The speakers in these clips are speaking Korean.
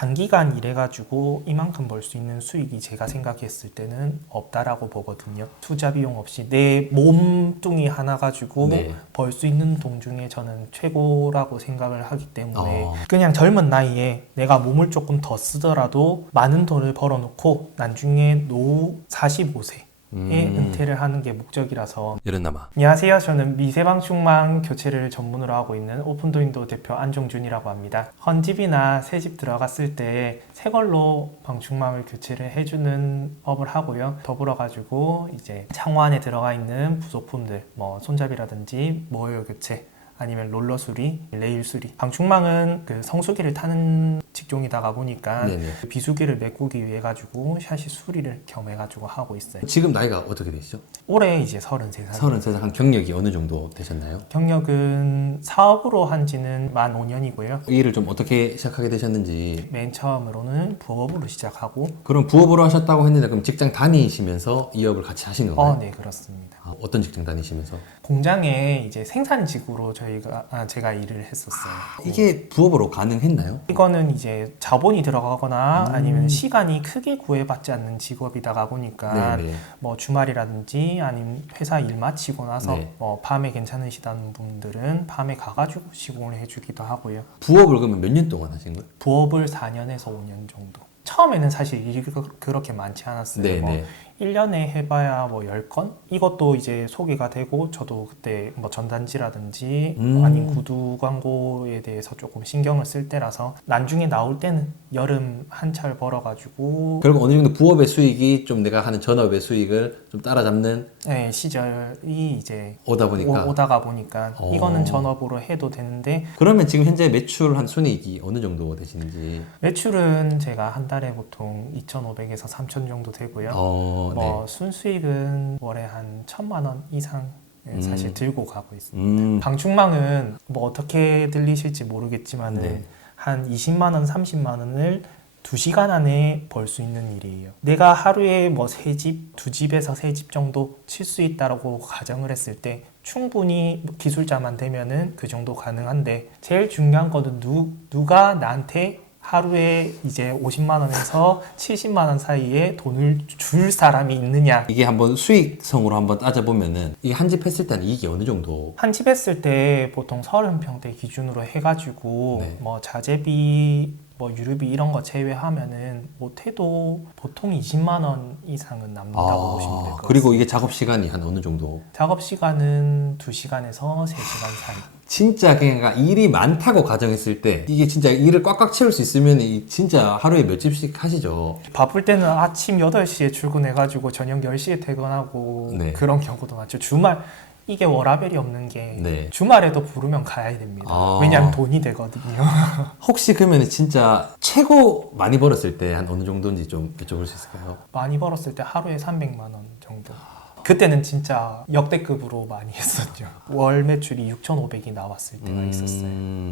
단기간 일해가지고 이만큼 벌 수 있는 수익이 제가 생각했을 때는 없다라고 보거든요. 투자 비용 없이 내 몸뚱이 하나 가지고 네. 벌 수 있는 돈 중에 저는 최고라고 생각을 하기 때문에 그냥 젊은 나이에 내가 몸을 조금 더 쓰더라도 많은 돈을 벌어놓고 나중에 노후 45세 은퇴를 하는 게 목적이라서. 여름남아. 안녕하세요. 저는 미세방충망 교체를 전문으로 하고 있는 오픈도인도 대표 안종준이라고 합니다. 헌집이나 새집 들어갔을 때 새 걸로 방충망을 교체를 해주는 업을 하고요. 더불어 가지고 이제 창호 안에 들어가 있는 부속품들, 뭐 손잡이라든지 모열 교체, 아니면 롤러 수리, 레일 수리. 방충망은 그 성수기를 타는 직종이다가 보니까 네네. 비수기를 메꾸기 위해 가지고 샤시 수리를 겸해 가지고 하고 있어요. 지금 나이가 어떻게 되시죠? 올해 이제 33살. 33살. 한 경력이 어느 정도 되셨나요? 경력은 사업으로 한 지는 만 5년이고요. 이 일을 좀 어떻게 시작하게 되셨는지. 맨 처음으로는 부업으로 시작하고. 그럼 부업으로 하셨다고 했는데 그럼 직장 다니시면서 이 업을 같이 하신 건가요? 네, 그렇습니다. 어떤 직장 다니시면서? 공장에 이제 생산직으로 제가 일을 했었어요. 이게 부업으로 가능했나요? 이거는 이제 자본이 들어가거나 아니면 시간이 크게 구애받지 않는 직업이다가 보니까 네네. 뭐 주말이라든지 아니면 회사 일 마치고 나서 네. 뭐 밤에 괜찮으시다는 분들은 밤에 가가지고 시공을 해주기도 하고요. 부업을 그러면 몇 년 동안 하신 거예요? 부업을 4년에서 5년 정도. 처음에는 사실 일이 그렇게 많지 않았어요. 네네. 뭐 1년에 해봐야 뭐 10건? 이것도 이제 소개가 되고 저도 그때 뭐 전단지라든지 아닌 구두 광고에 대해서 조금 신경을 쓸 때라서 나중에 나올 때는 여름 한철 벌어가지고 결국 어느 정도 부업의 수익이 좀 내가 하는 전업의 수익을 좀 따라잡는 네, 시절이 이제 오다 보니까. 오다가 보니까 이거는 전업으로 해도 되는데. 그러면 지금 현재 매출 한 순이익이 어느 정도 되시는지. 매출은 제가 한 달에 보통 2,500에서 3,000 정도 되고요. 뭐 순수익은 월에 한 1,000만 원 이상 사실 들고 가고 있습니다. 방충망은 뭐 어떻게 들리실지 모르겠지만은 한 20만 원, 30만 원을 2시간 안에 벌 수 있는 일이에요. 내가 하루에 뭐 3집, 2집에서 3집 정도 칠 수 있다고 가정을 했을 때 충분히 기술자만 되면은 그 정도 가능한데, 제일 중요한 거는 누가 나한테 하루에 이제 50만 원에서 70만 원 사이에 돈을 줄 사람이 있느냐. 이게 한번 수익성으로 한번 따져보면은 이 한 집 했을 때는 이익이 어느 정도? 한 집 했을 때 보통 30평대 기준으로 해가지고 뭐 자재비, 뭐 유류비 이런 거 제외하면은 못해도 보통 20만 원 이상은 남는다고 보시면 될 것 같아요. 그리고 이게 작업 시간이 한 어느 정도? 작업 시간은 2시간에서 3시간 사이. 진짜 그냥 일이 많다고 가정했을 때 이게 진짜 일을 꽉꽉 채울 수 있으면 진짜 하루에 몇 집씩 하시죠? 바쁠 때는 아침 8시에 출근해가지고 저녁 10시에 퇴근하고 그런 경우도 많죠. 주말 이게 워라밸이 없는 게 주말에도 부르면 가야 됩니다. 왜냐하면 돈이 되거든요. 혹시 그러면 진짜 최고 많이 벌었을 때 한 어느 정도인지 좀 여쭤볼 수 있을까요? 많이 벌었을 때 하루에 300만 원 정도. 그때는 진짜 역대급으로 많이 했었죠. 월 매출이 6,500이 나왔을 때가 있었어요.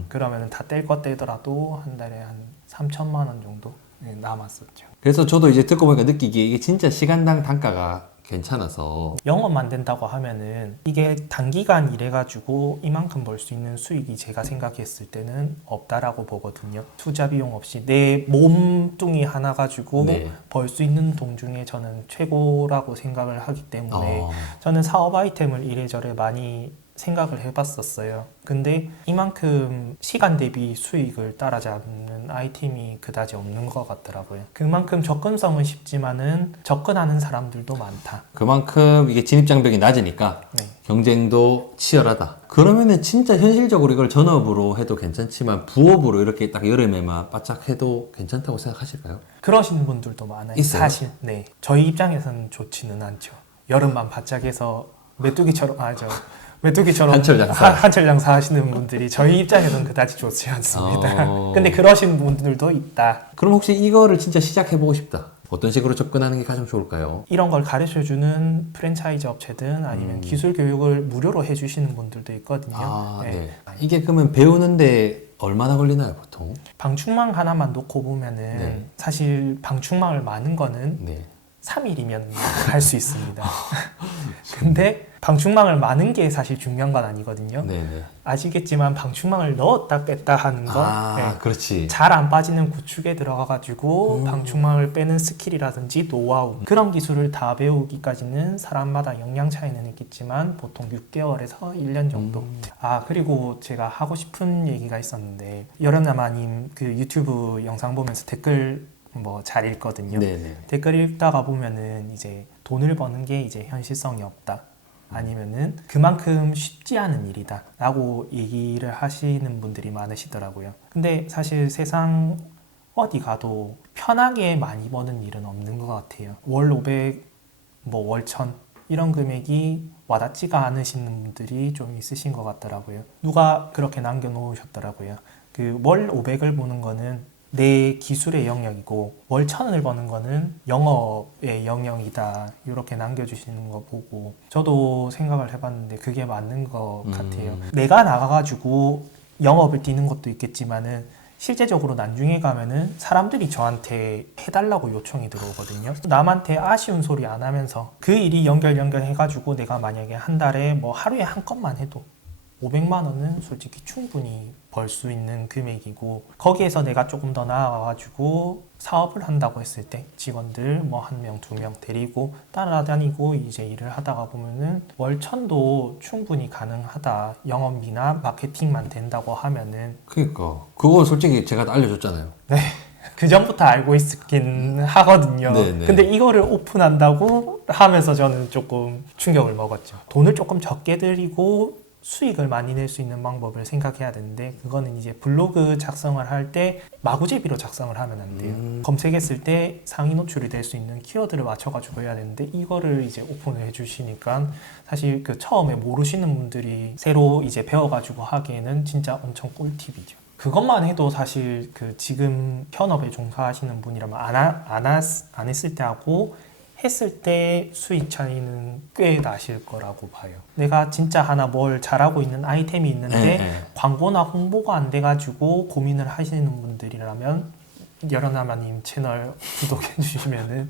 그러면 다 뗄 거 떼더라도 한 달에 한 3천만 원 정도 남았었죠. 그래서 저도 이제 듣고 보니까 느끼기에 이게 진짜 시간당 단가가 괜찮아서. 영업만 된다고 하면은 이게 단기간 일해가지고 이만큼 벌 수 있는 수익이 제가 생각했을 때는 없다라고 보거든요. 투자 비용 없이 내 몸뚱이 하나 가지고 벌 수 있는 돈 중에 저는 최고라고 생각을 하기 때문에 저는 사업 아이템을 이래저래 많이 생각을 해봤었어요. 근데 이만큼 시간 대비 수익을 따라잡는 아이템이 그다지 없는 것 같더라고요. 그만큼 접근성은 쉽지만은 접근하는 사람들도 많다. 그만큼 이게 진입장벽이 낮으니까 경쟁도 치열하다. 그러면은 진짜 현실적으로 이걸 전업으로 해도 괜찮지만 부업으로 이렇게 딱 여름에만 바짝 해도 괜찮다고 생각하실까요? 그러시는 분들도 많아요. 있어요? 사실 저희 입장에서는 좋지는 않죠. 여름만 바짝 해서 메뚜기처럼 한철 장사 하시는 분들이 저희 입장에서는 그다지 좋지 않습니다. 근데 그러시는 분들도 있다. 그럼 혹시 이거를 진짜 시작해보고 싶다. 어떤 식으로 접근하는 게 가장 좋을까요? 이런 걸 가르쳐주는 프랜차이즈 업체든 아니면 기술 교육을 무료로 해주시는 분들도 있거든요. 이게 그러면 배우는데 얼마나 걸리나요, 보통? 방충망 하나만 놓고 보면은 사실 방충망을 마는 거는 3일이면 할 수 있습니다. 근데 방충망을 마는 게 사실 중요한 건 아니거든요. 네네. 아시겠지만 방충망을 넣었다 뺐다 하는 거, 그렇지. 잘 안 빠지는 구축에 들어가가지고 방충망을 빼는 스킬이라든지 노하우 그런 기술을 다 배우기까지는 사람마다 영양 차이는 있겠지만 보통 6개월에서 1년 정도. 그리고 제가 하고 싶은 얘기가 있었는데 여름나마님 그 유튜브 영상 보면서 댓글 뭐 잘 읽거든요. 네네. 댓글 읽다가 보면은 이제 돈을 버는 게 이제 현실성이 없다. 아니면은 그만큼 쉽지 않은 일이다 라고 얘기를 하시는 분들이 많으시더라고요. 근데 사실 세상 어디 가도 편하게 많이 버는 일은 없는 것 같아요. 월 500, 뭐 월 1000 이런 금액이 와닿지가 않으시는 분들이 좀 있으신 것 같더라고요. 누가 그렇게 남겨놓으셨더라고요. 그 월 500을 보는 거는 내 기술의 영역이고 월 1000원을 버는 거는 영업의 영역이다 이렇게 남겨주시는 거 보고 저도 생각을 해봤는데 그게 맞는 것 같아요. 내가 나가가지고 영업을 뛰는 것도 있겠지만은 실제적으로 나중에 가면은 사람들이 저한테 해달라고 요청이 들어오거든요. 남한테 아쉬운 소리 안 하면서 그 일이 연결해가지고 내가 만약에 한 달에 뭐 하루에 한 건만 해도 500만 원은 솔직히 충분히 벌 수 있는 금액이고 거기에서 내가 조금 더 나아가지고 사업을 한다고 했을 때 직원들 뭐 1명, 2명 데리고 따라다니고 이제 일을 하다가 보면은 월 1000도 충분히 가능하다. 영업이나 마케팅만 된다고 하면은 그러니까 그거 솔직히 제가 다 알려줬잖아요. 네. 그 전부터 알고 있었긴 하거든요. 네네. 근데 이거를 오픈한다고 하면서 저는 조금 충격을 먹었죠. 돈을 조금 적게 들이고 수익을 많이 낼 수 있는 방법을 생각해야 되는데 그거는 이제 블로그 작성을 할 때 마구제비로 작성을 하면 안 돼요. 검색했을 때 상위 노출이 될 수 있는 키워드를 맞춰가지고 해야 되는데 이거를 이제 오픈을 해주시니까 사실 그 처음에 모르시는 분들이 새로 이제 배워가지고 하기에는 진짜 엄청 꿀팁이죠. 그것만 해도 사실 그 지금 현업에 종사하시는 분이라면 안 했을 때 하고 했을 때 수익 차이는 꽤 나실 거라고 봐요. 내가 진짜 하나 뭘 잘하고 있는 아이템이 있는데 광고나 홍보가 안 돼가지고 고민을 하시는 분들이라면 여러나마님 채널 구독해 주시면은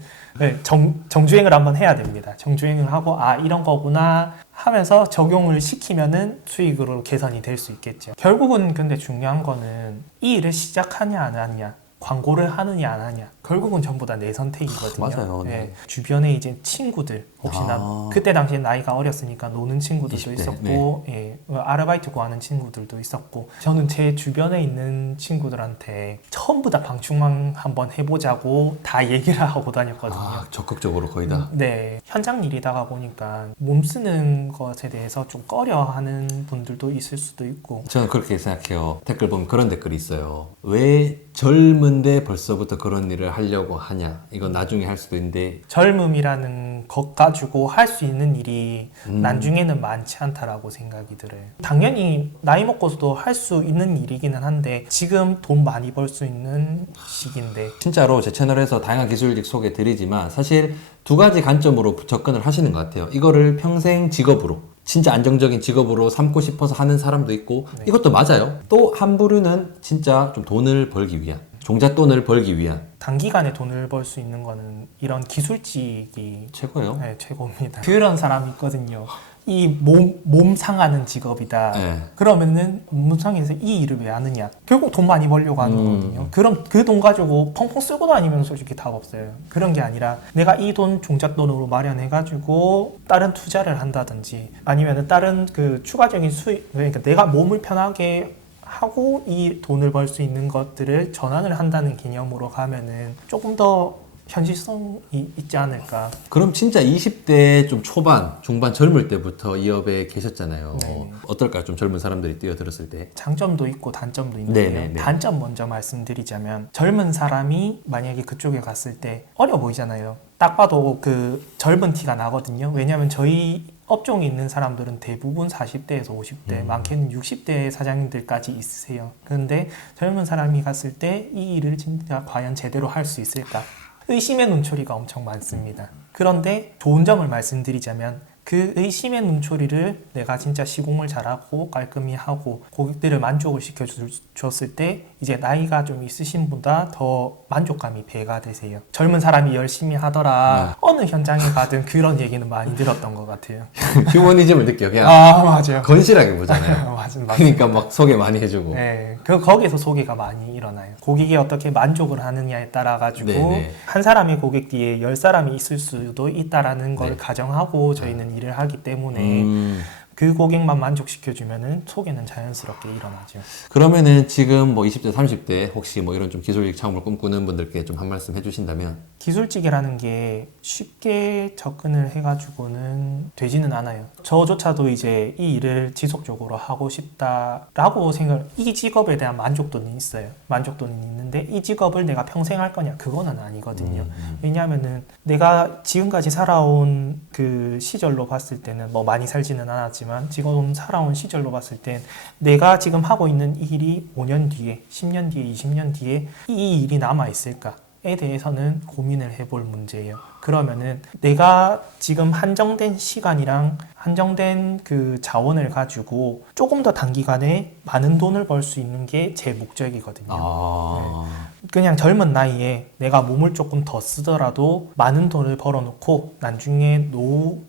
정주행을 한번 해야 됩니다. 정주행을 하고 이런 거구나 하면서 적용을 시키면은 수익으로 개선이 될 수 있겠죠. 결국은 근데 중요한 거는 이 일을 시작하냐 안 하냐 광고를 하느냐 안 하냐 결국은 전부 다 내 선택이거든요. 맞아요. 네. 주변에 이제 친구들 혹시나 그때 당시에 나이가 어렸으니까 노는 친구들도 20대, 있었고 아르바이트 구하는 친구들도 있었고 저는 제 주변에 있는 친구들한테 전부 다 방충망 한번 해보자고 다 얘기를 하고 다녔거든요. 적극적으로 거의 다? 네. 현장 일이다가 보니까 몸 쓰는 것에 대해서 좀 꺼려하는 분들도 있을 수도 있고 저는 그렇게 생각해요. 댓글 보면 그런 댓글이 있어요. 왜 젊은데 벌써부터 그런 일을 하려고 하냐. 이건 나중에 할 수도 있는데 젊음이라는 것 가지고 할 수 있는 일이 나중에는 많지 않다라고 생각이 들어요. 당연히 나이 먹고서도 할 수 있는 일이기는 한데 지금 돈 많이 벌 수 있는 시기인데 진짜로 제 채널에서 다양한 기술직 소개 드리지만 사실 두 가지 관점으로 접근을 하시는 것 같아요. 이거를 평생 직업으로 진짜 안정적인 직업으로 삼고 싶어서 하는 사람도 있고 이것도 맞아요. 또 한 부류는 진짜 좀 돈을 벌기 위한 종잣돈을 벌기 위한 단기간에 돈을 벌 수 있는 거는 이런 기술직이 최고예요. 네, 최고입니다. 그런 사람이 있거든요. 이 몸 상하는 직업이다. 그러면은 몸 상해서 이 일을 왜 하느냐? 결국 돈 많이 벌려고 하는 거거든요. 그럼 그 돈 가지고 펑펑 쓰고 다니면 솔직히 답 없어요. 그런 게 아니라 내가 이 돈 종잣돈으로 마련해가지고 다른 투자를 한다든지 아니면은 다른 그 추가적인 수익, 그러니까 내가 몸을 편하게 하고 이 돈을 벌 수 있는 것들을 전환을 한다는 개념으로 가면은 조금 더 현실성이 있지 않을까. 그럼 진짜 20대 좀 초반, 중반 젊을 때부터 이 업에 계셨잖아요. 네네. 어떨까요? 좀 젊은 사람들이 뛰어들었을 때. 장점도 있고 단점도 있는데요. 네네네. 단점 먼저 말씀드리자면 젊은 사람이 만약에 그쪽에 갔을 때 어려 보이잖아요. 딱 봐도 그 젊은 티가 나거든요. 왜냐하면 저희 업종에 있는 사람들은 대부분 40대에서 50대, 많게는 60대 사장님들까지 있으세요. 그런데 젊은 사람이 갔을 때 이 일을 진짜 과연 제대로 할 수 있을까? 의심의 눈초리가 엄청 많습니다. 그런데 좋은 점을 말씀드리자면 그 의심의 눈초리를 내가 진짜 시공을 잘하고 깔끔히 하고 고객들을 만족을 시켜줬을 때 이제 나이가 좀 있으신 분보다 더 만족감이 배가 되세요. 젊은 사람이 열심히 하더라. 어느 현장에 가든 그런 얘기는 많이 들었던 것 같아요. 휴머니즘을 느껴. 그냥 맞아요. 건실하게 보잖아요. 맞습니다. 그러니까 막 소개 많이 해주고. 네, 거기에서 소개가 많이 일어나요. 고객이 어떻게 만족을 하느냐에 따라 가지고 네네. 한 사람의 고객 뒤에 10사람이 있을 수도 있다라는 걸 네. 가정하고 저희는 일을 하기 때문에 그 고객만 만족시켜주면은 소개는 자연스럽게 일어나죠. 그러면은 지금 뭐 20대, 30대 혹시 뭐 이런 좀 기술직 창업을 꿈꾸는 분들께 좀 한 말씀 해주신다면? 기술직이라는 게 쉽게 접근을 해가지고는 되지는 않아요. 저조차도 이제 이 일을 지속적으로 하고 싶다라고 이 직업에 대한 만족도는 있어요. 만족도는 있는데 이 직업을 내가 평생 할 거냐? 그거는 아니거든요. 왜냐하면은 내가 지금까지 살아온 그 시절로 봤을 때는 뭐 많이 살지는 않았지만 지금 살아온 시절로 봤을 땐 내가 지금 하고 있는 이 일이 5년 뒤에, 10년 뒤에, 20년 뒤에 이 일이 남아있을까? 에 대해서는 고민을 해볼 문제예요. 그러면은 내가 지금 한정된 시간이랑 한정된 그 자원을 가지고 조금 더 단기간에 많은 돈을 벌 수 있는 게 제 목적이거든요. 네. 그냥 젊은 나이에 내가 몸을 조금 더 쓰더라도 많은 돈을 벌어놓고 나중에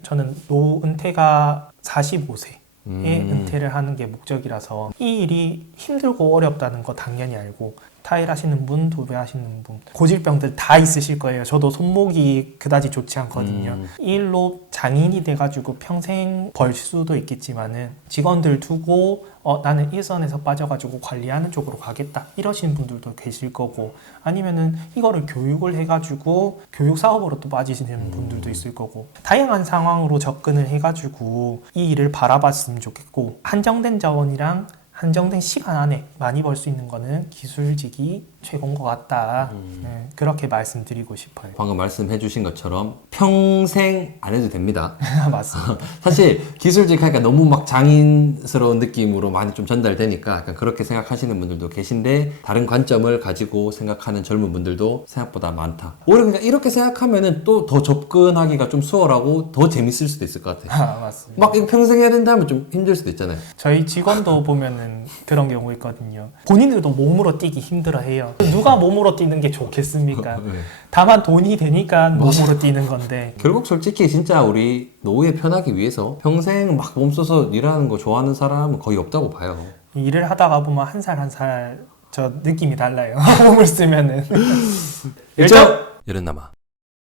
저는 은퇴가 45세. 은퇴를 하는 게 목적이라서 이 일이 힘들고 어렵다는 거 당연히 알고 타일 하시는 분, 도배 하시는 분, 고질병들 다 있으실 거예요. 저도 손목이 그다지 좋지 않거든요. 이 일로 장인이 돼가지고 평생 벌 수도 있겠지만은 직원들 두고 나는 일선에서 빠져가지고 관리하는 쪽으로 가겠다 이러시는 분들도 계실 거고 아니면은 이거를 교육을 해가지고 교육 사업으로 또 빠지시는 분들도 있을 거고 다양한 상황으로 접근을 해가지고 이 일을 바라봤으면 좋겠고 한정된 자원이랑 한정된 시간 안에 많이 벌 수 있는 거는 기술직이 최고인 것 같다. 네, 그렇게 말씀드리고 싶어요. 방금 말씀해 주신 것처럼 평생 안 해도 됩니다. 맞습니다. 사실 기술직 하니까 너무 막 장인스러운 느낌으로 많이 좀 전달되니까 약간 그렇게 생각하시는 분들도 계신데 다른 관점을 가지고 생각하는 젊은 분들도 생각보다 많다. 오히려 그냥 이렇게 생각하면은 또 더 접근하기가 좀 수월하고 더 재밌을 수도 있을 것 같아요. 맞습니다. 막 이거 평생 해야 된다 하면 좀 힘들 수도 있잖아요. 저희 직원도 보면은 그런 경우 있거든요. 본인들도 몸으로 뛰기 힘들어해요. 누가 몸으로 뛰는 게 좋겠습니까? 네. 다만 돈이 되니까 몸으로 뛰는 건데 결국 솔직히 진짜 우리 노후에 편하기 위해서 평생 막 몸 써서 일하는 거 좋아하는 사람은 거의 없다고 봐요. 일을 하다가 보면 한 살 한 살 저 느낌이 달라요. 몸을 쓰면은 열정! 열은 남아.